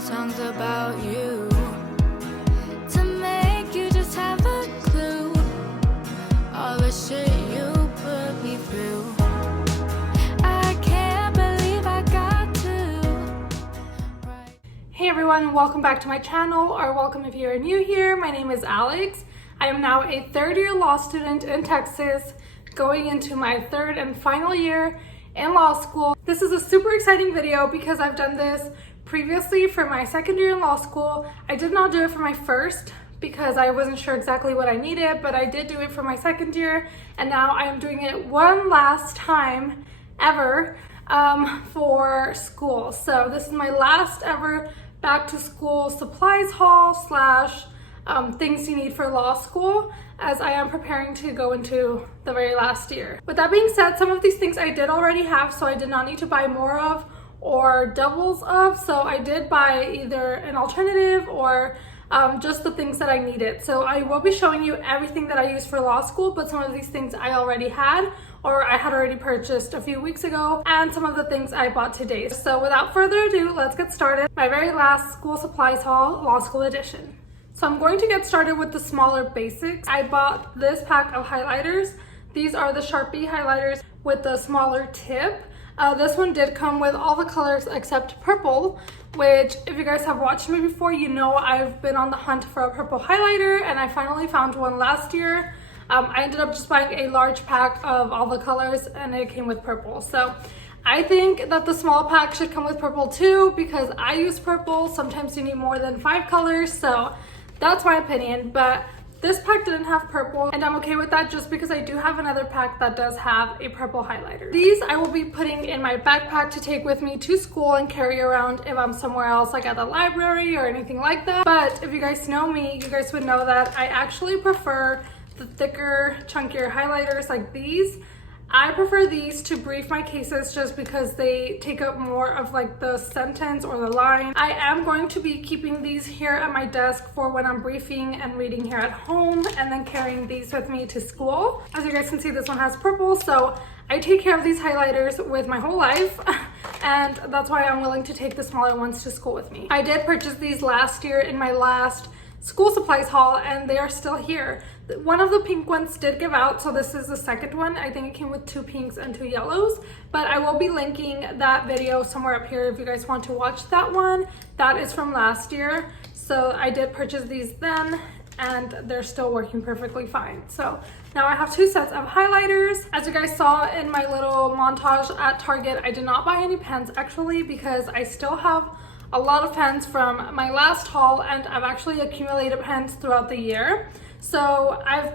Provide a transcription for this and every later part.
songs about you to make you just have a clue all the shit you put me through. I can't believe I got to. Hey everyone, welcome back to my channel, or welcome if you're new here. My name is Alex. I am now a third-year law student in Texas, going into my third and final year in law school. This is a super exciting video because I've done this previously for my second year in law school. I did not do it for my first because I wasn't sure exactly what I needed, but I did do it for my second year, and now I am doing it one last time ever for school. So this is my last ever back to school supplies haul slash things you need for law school, as I am preparing to go into the very last year. With that being said, some of these things I did already have, so I did not need to buy more of or doubles of. So I did buy either an alternative or just the things that I needed. So I will be showing you everything that I use for law school, but some of these things I already had or I had already purchased a few weeks ago, and some of the things I bought today. So without further ado, let's get started. My very last school supplies haul, law school edition. So I'm going to get started with the smaller basics. I bought this pack of highlighters. These are the Sharpie highlighters with the smaller tip. This one did come with all the colors except purple, which if you guys have watched me before, you know I've been on the hunt for a purple highlighter, and I finally found one last year. I ended up just buying a large pack of all the colors, and it came with purple. So I think that the small pack should come with purple too, because I use purple. Sometimes you need more than 5 colors, so that's my opinion. But this pack didn't have purple, and I'm okay with that just because I do have another pack that does have a purple highlighter. These I will be putting in my backpack to take with me to school and carry around if I'm somewhere else, like at the library or anything like that. But if you guys know me, you guys would know that I actually prefer the thicker, chunkier highlighters like these. I prefer these to brief my cases just because they take up more of like the sentence or the line. I am going to be keeping these here at my desk for when I'm briefing and reading here at home, and then carrying these with me to school. As you guys can see, this one has purple, so I take care of these highlighters with my whole life, and that's why I'm willing to take the smaller ones to school with me. I did purchase these last year in my last school supplies haul, and they are still here. One of the pink ones did give out, so this is the second one. I think it came with 2 pinks and 2 yellows, but I will be linking that video somewhere up here if you guys want to watch that one. That is from last year. So I did purchase these then, and they're still working perfectly fine. So now I have 2 sets of highlighters. As you guys saw in my little montage at Target, I did not buy any pens actually, because I still have a lot of pens from my last haul, and I've actually accumulated pens throughout the year. So I've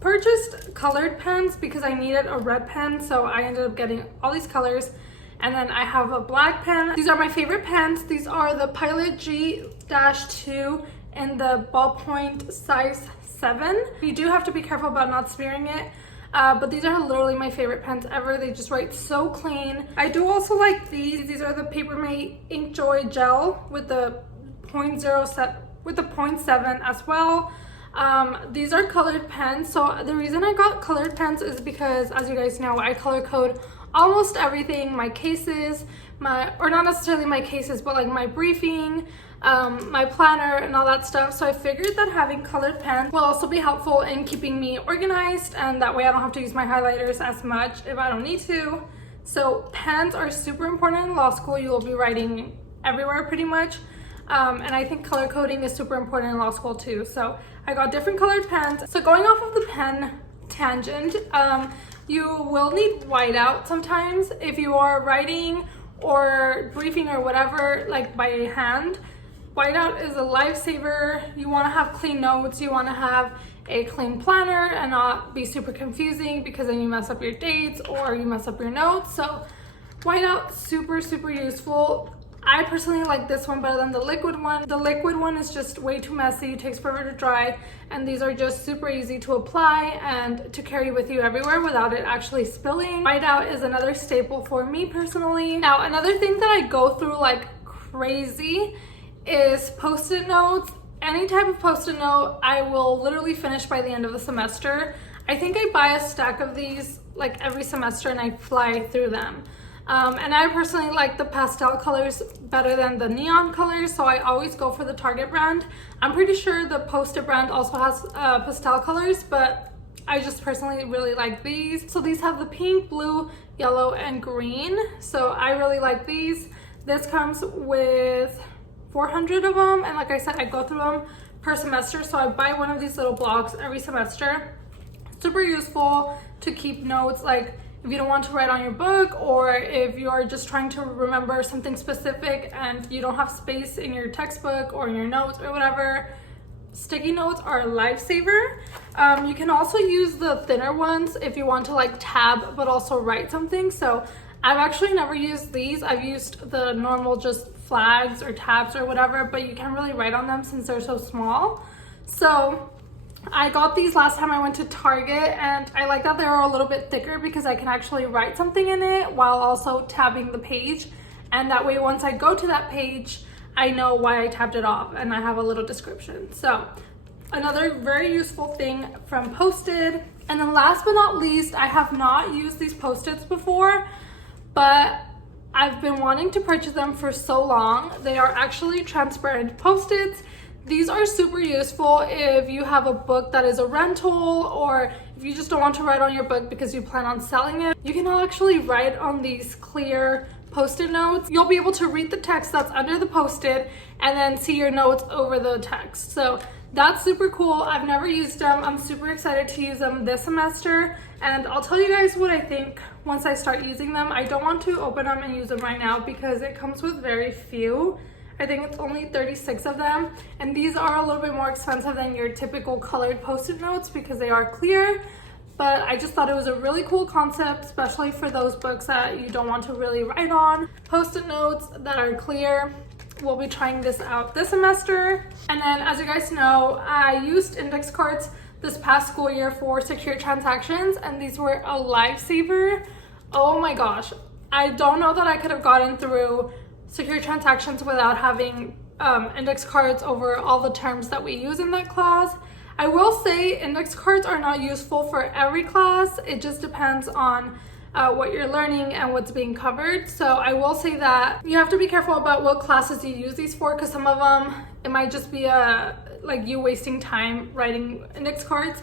purchased colored pens because I needed a red pen, so I ended up getting all these colors. And then I have a black pen. These are my favorite pens. These are the Pilot G-2 in the ballpoint size 7. You do have to be careful about not smearing it, but these are literally my favorite pens ever. They just write so clean. I do also like these. These are the Papermate Inkjoy gel with the 0.7 as well. These are colored pens. So the reason I got colored pens is because, as you guys know, I color code almost everything, my cases, or not necessarily my cases, but like my briefing, my planner and all that stuff. So I figured that having colored pens will also be helpful in keeping me organized, and that way I don't have to use my highlighters as much if I don't need to. So pens are super important in law school. You will be writing everywhere pretty much. And I think color coding is super important in law school too. So I got different colored pens. So going off of the pen tangent, you will need whiteout sometimes if you are writing or briefing or whatever, like by hand. Whiteout is a lifesaver. You want to have clean notes. You want to have a clean planner and not be super confusing, because then you mess up your dates or you mess up your notes. So whiteout, super, super useful. I personally like this one better than the liquid one. The liquid one is just way too messy, takes forever to dry, and these are just super easy to apply and to carry with you everywhere without it actually spilling. Whiteout is another staple for me personally. Now, another thing that I go through like crazy is Post-it notes. Any type of Post-it note, I will literally finish by the end of the semester. I think I buy a stack of these like every semester and I fly through them. And I personally like the pastel colors better than the neon colors, so I always go for the Target brand. I'm pretty sure the Post-it brand also has pastel colors, but I just personally really like these. So these have the pink, blue, yellow, and green. So I really like these. This comes with 400 of them, and like I said, I go through them per semester, so I buy one of these little blocks every semester. Super useful to keep notes, like if you don't want to write on your book, or if you're just trying to remember something specific and you don't have space in your textbook or in your notes or whatever. Sticky notes are a lifesaver. You can also use the thinner ones if you want to like tab but also write something. So I've actually never used these. I've used the normal just flags or tabs or whatever, but you can't really write on them since they're so small. So I got these last time I went to Target, and I like that they're a little bit thicker because I can actually write something in it while also tabbing the page. And that way, once I go to that page, I know why I tabbed it off and I have a little description. So another very useful thing from Post-it. And then last but not least, I have not used these Post-its before, but I've been wanting to purchase them for so long. They are actually transparent Post-its. These are super useful if you have a book that is a rental, or if you just don't want to write on your book because you plan on selling it. You can actually write on these clear Post-it notes. You'll be able to read the text that's under the Post-it and then see your notes over the text. So that's super cool. I've never used them. I'm super excited to use them this semester, and I'll tell you guys what I think once I start using them. I don't want to open them and use them right now because it comes with very few. I think it's only 36 of them, and these are a little bit more expensive than your typical colored Post-it notes because they are clear. But I just thought it was a really cool concept, especially for those books that you don't want to really write on. Post-it notes that are clear. We'll be trying this out this semester. And then, as you guys know, I used index cards this past school year for secure transactions, and these were a lifesaver. Oh my gosh. I don't know that I could have gotten through secure transactions without having index cards over all the terms that we use in that class. I will say index cards are not useful for every class. It just depends on what you're learning and what's being covered. So I will say that you have to be careful about what classes you use these for, because some of them, it might just be like you wasting time writing index cards.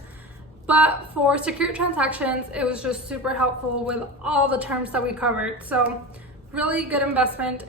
But for secure transactions, it was just super helpful with all the terms that we covered. So really good investment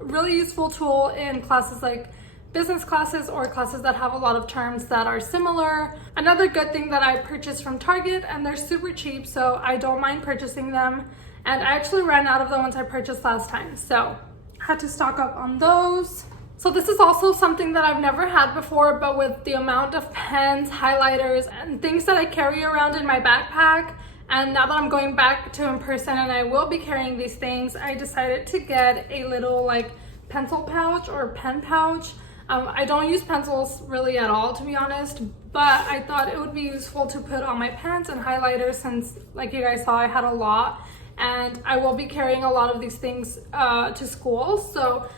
really useful tool in classes like business classes or classes that have a lot of terms that are similar. Another good thing that I purchased from Target, and they're super cheap, so I don't mind purchasing them. And I actually ran out of the ones I purchased last time, so I had to stock up on those. So this is also something that I've never had before, but with the amount of pens, highlighters, and things that I carry around in my backpack, and now that I'm going back to in person and I will be carrying these things, I decided to get a little like pencil pouch or pen pouch. I don't use pencils really at all, to be honest, but I thought it would be useful to put on my pens and highlighters since, like you guys saw, I had a lot, and I will be carrying a lot of these things to school. So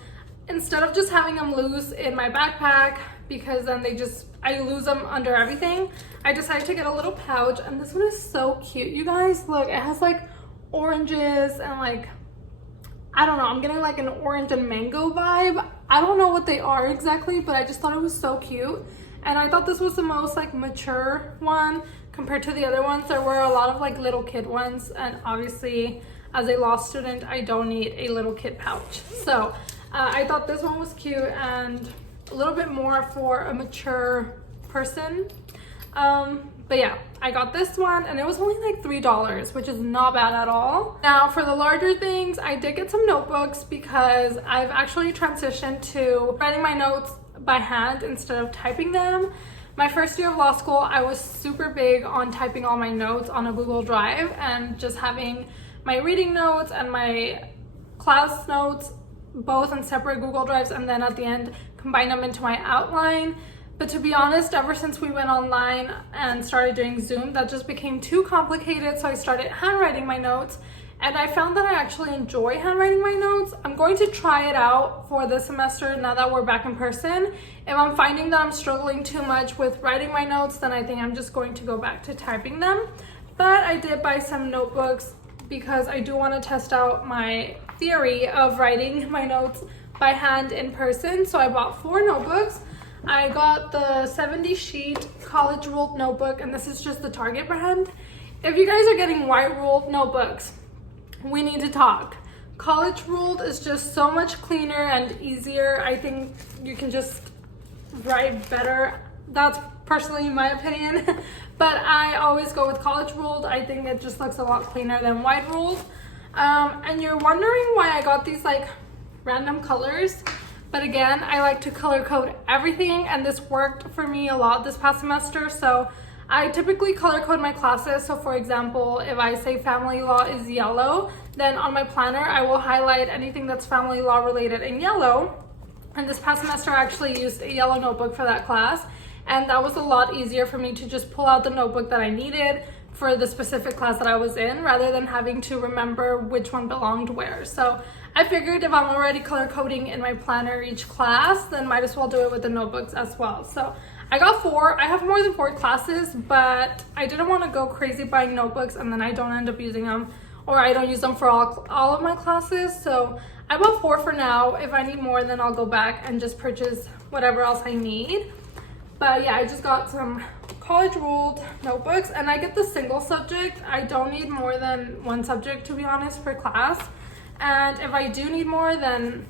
instead of just having them loose in my backpack, because then I lose them under everything, I decided to get a little pouch, and this one is so cute. You guys, look, it has like oranges and like, I don't know, I'm getting like an orange and mango vibe. I don't know what they are exactly, but I just thought it was so cute. And I thought this was the most like mature one compared to the other ones. There were a lot of like little kid ones, and obviously as a law student, I don't need a little kid pouch. So I thought this one was cute and a little bit more for a mature person. But yeah, I got this one, and it was only like $3, which is not bad at all. Now for the larger things, I did get some notebooks because I've actually transitioned to writing my notes by hand instead of typing them. My first year of law school, I was super big on typing all my notes on a Google Drive and just having my reading notes and my class notes both on separate Google Drives, and then at the end combine them into my outline. But to be honest, ever since we went online and started doing Zoom, that just became too complicated, so I started handwriting my notes, and I found that I actually enjoy handwriting my notes. I'm going to try it out for this semester now that we're back in person. If I'm finding that I'm struggling too much with writing my notes, then I think I'm just going to go back to typing them. But I did buy some notebooks. because I do want to test out my theory of writing my notes by hand in person. So I bought 4 notebooks. I got the 70 sheet college ruled notebook, and this is just the Target brand. If you guys are getting white ruled notebooks, we need to talk. College ruled is just so much cleaner and easier. I think you can just write better. That's personally my opinion, but I always go with college ruled. I think it just looks a lot cleaner than white ruled. And you're wondering why I got these like random colors, but again, I like to color code everything, and this worked for me a lot this past semester. So I typically color code my classes. So for example, if I say family law is yellow, then on my planner I will highlight anything that's family law related in yellow. And this past semester I actually used a yellow notebook for that class, and that was a lot easier for me to just pull out the notebook that I needed for the specific class that I was in, rather than having to remember which one belonged where. So I figured if I'm already color coding in my planner each class, then might as well do it with the notebooks as well. So I got 4. I have more than 4 classes, but I didn't want to go crazy buying notebooks and then I don't end up using them, or I don't use them for all of my classes. So I bought 4 for now. If I need more, then I'll go back and just purchase whatever else I need. But yeah, I just got some college ruled notebooks, and I get the single subject. I don't need more than 1 subject, to be honest, per class. And if I do need more, then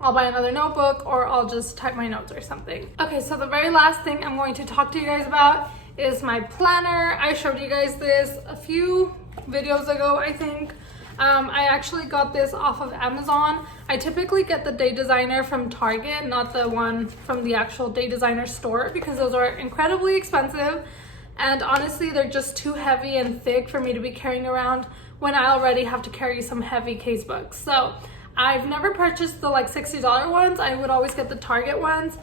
I'll buy another notebook, or I'll just type my notes or something. Okay, so the very last thing I'm going to talk to you guys about is my planner. I showed you guys this a few videos ago, I think. I actually got this off of Amazon. I typically get the Day Designer from Target, not the one from the actual Day Designer store, because those are incredibly expensive. And honestly, they're just too heavy and thick for me to be carrying around when I already have to carry some heavy case books. So I've never purchased the like $60 ones. I would always get the Target ones,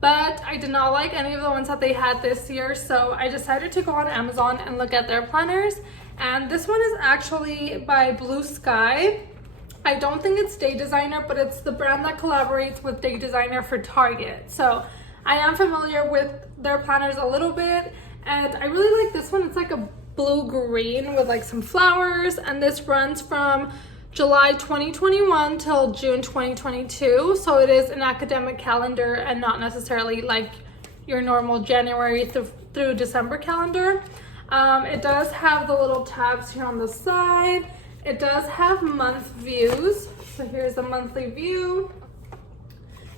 but I did not like any of the ones that they had this year. So I decided to go on Amazon and look at their planners. And this one is actually by Blue Sky. I don't think it's Day Designer, but it's the brand that collaborates with Day Designer for Target. So I am familiar with their planners a little bit, and I really like this one. It's like a blue-green with like some flowers, and this runs from July 2021 till June 2022. So it is an academic calendar and not necessarily like your normal January through December calendar. It does have the little tabs here on the side. It does have month views. So here's the monthly view.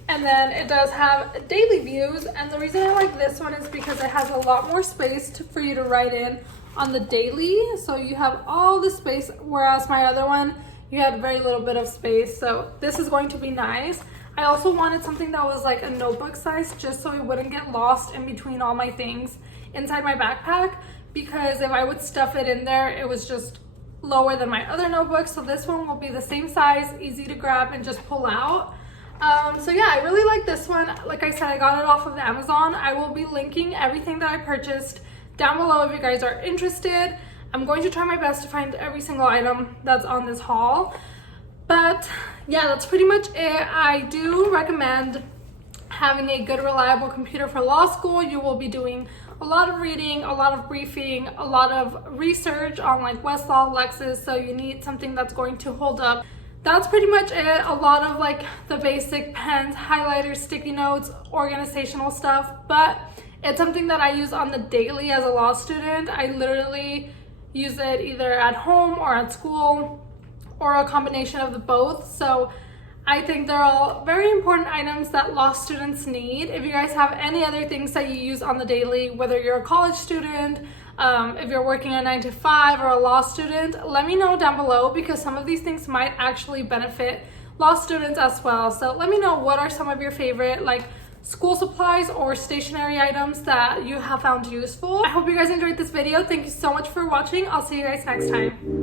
And then it does have daily views. And the reason I like this one is because it has a lot more space for you to write in on the daily. So you have all the space, whereas my other one, you had very little bit of space. So this is going to be nice. I also wanted something that was like a notebook size, just so it wouldn't get lost in between all my things inside my backpack, because if I would stuff it in there, it was just lower than my other notebooks. So this one will be the same size, easy to grab and just pull out. So yeah, I really like this one. Like I said, I got it off of Amazon. I will be linking everything that I purchased down below if you guys are interested. I'm going to try my best to find every single item that's on this haul. But yeah, that's pretty much it. I do recommend having a good, reliable computer for law school. You will be doing a lot of reading, a lot of briefing, a lot of research on like Westlaw, Lexis, so you need something that's going to hold up. That's pretty much it. A lot of like the basic pens, highlighters, sticky notes, organizational stuff, but it's something that I use on the daily as a law student. I literally use it either at home or at school, or a combination of the both. So I think they're all very important items that law students need. If you guys have any other things that you use on the daily, whether you're a college student, if you're working a 9-to-5 or a law student, let me know down below, because some of these things might actually benefit law students as well. So let me know what are some of your favorite like school supplies or stationery items that you have found useful. I hope you guys enjoyed this video. Thank you so much for watching. I'll see you guys next time.